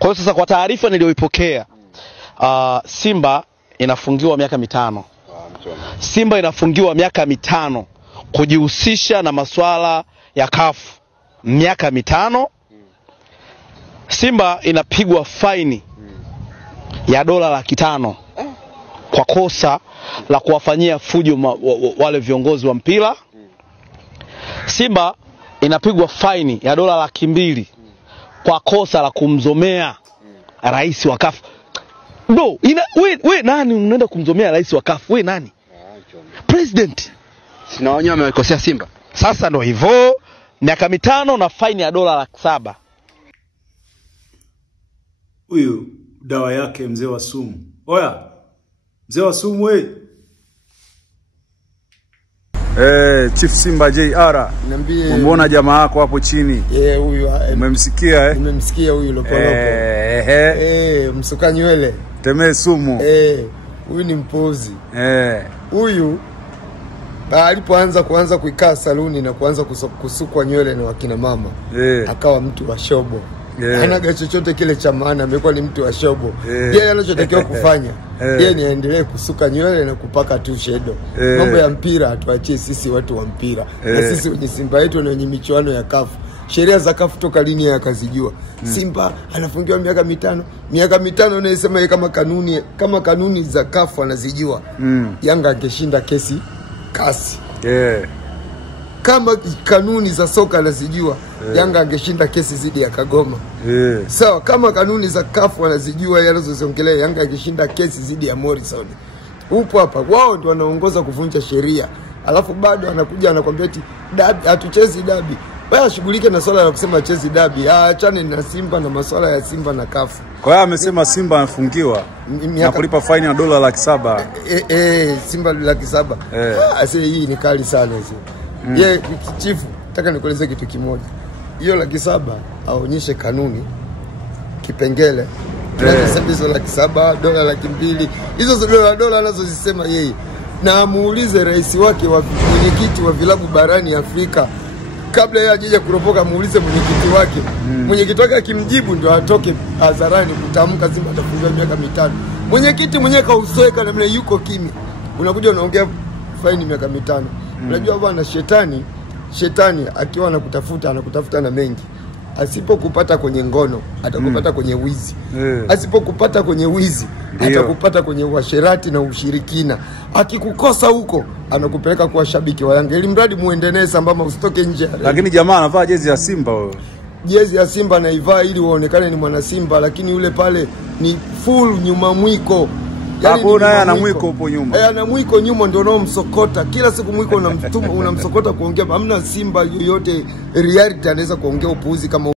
Kwa hiyo sasa kwa taarifa niliyoipokea, Simba inafungiwa miaka 5. Simba inafungiwa miaka 5 kujihusisha na masuala ya CAF. Miaka 5. Simba inapigwa faini ya $500,000 kwa kosa la kuwafanyia fujo wale viongozi wa mpira. Simba inapigwa faini ya $200,000 kwa kosa la kumzomea rais wa CAF. No, we nani unaenda kumzomea rais wa CAF? We nani? President. Sina wenyewe wamekosea Simba. Sasa ndo hivyo, miaka 5 na faini ya $700,000. Huyu dawa yake mzee wa sumu. Oya, mzee wa sumu we. Chief Simba JR. Niambie. Umeona jamaa yako hapo chini? Huyu. Umemsikia Nimemsikia huyu Lopolopo. Msuka nywele. Temee sumu. Huyu ni mpozi. Huyu alipoanza kuikaa saluni na kuanza kusukwa nywele na wakina mama, akawa mtu wa shobo. Hanaga chochote kile cha maana, amekuwa ni mtu wa shobo. Yeye anachotakiwa kufanya, yeye ni aendelee kusuka nywele na kupaka tu shadow. Mambo ya mpira atuachie sisi watu wa mpira. Na sisi wenye Simba yetu na wenye michuano ya CAF. Sheria za CAF toka lini yakazijua? Simba anafungiwa miaka 5. Miaka 5 anayesema yeye kama kanuni za CAF anazijua. Yanga angeshinda kesi kasi. Kama kanuni za soka anazijua, Yanga angeshinda kesi zidi ya Kagoma. Sawa, kama kanuni za CAF anazijua yanazoziongelea, Yanga angeshinda kesi zidi ya Morrison. Upo hapa, wao ndio wanaongoza kuvunja sheria. Alafu bado anakuja anakuambia eti dabi, hatuchezi dabi. Wewe shughulike na swala la kusema chezi dabi. Achane na Simba na masuala ya Simba na CAF. Kwa hiyo amesema Simba anafungiwa na kulipa faini ya $700,000. Simba $700,000. Ase hii ni kali sana hizo. Chifu, nataka nikueleze kitu kimoja. Hiyo $700,000 aonyeshe kanuni kipengele. Tunasema hizo $700,000, $200,000. Hizo dola anazozisema yeye. Na muulize rais wake wa mwenyekiti wa vilabu barani Afrika, kabla yeye aje kuropoka, muulize mwenyekiti wake. Mwenyekiti wake akimjibu ndio atoke hadharani kutamka Simba atafungiwa miaka 5. Mwenyekiti mwenyewe kausoeka na mle yuko kimya. Unakuja unaongea faini miaka 5. Unajua bwana, shetani akiwa anakutafuta na mengi. Asipokupata kwenye ngono, atakupata kwenye wizi. Asipokupata kwenye wizi, atakupata kwenye uasherati na ushirikina. Akikukosa huko, anakupeleka kwa shabiki wa Yanga. Ili mradi muendelee sambamba, usitoke nje. Lakini jamaa anavaa jezi ya Simba wewe. Jezi ya Simba anaivaa ili uonekane ni mwana Simba, lakini yule pale ni full nyuma mwiko. Hapo naye ana mwiko hapo nyuma. Ana mwiko nyuma ndio unaomsokota. Kila siku mwiko unamsokota kuongea. Hamna Simba yoyote reality anaweza kuongea upuuzi kama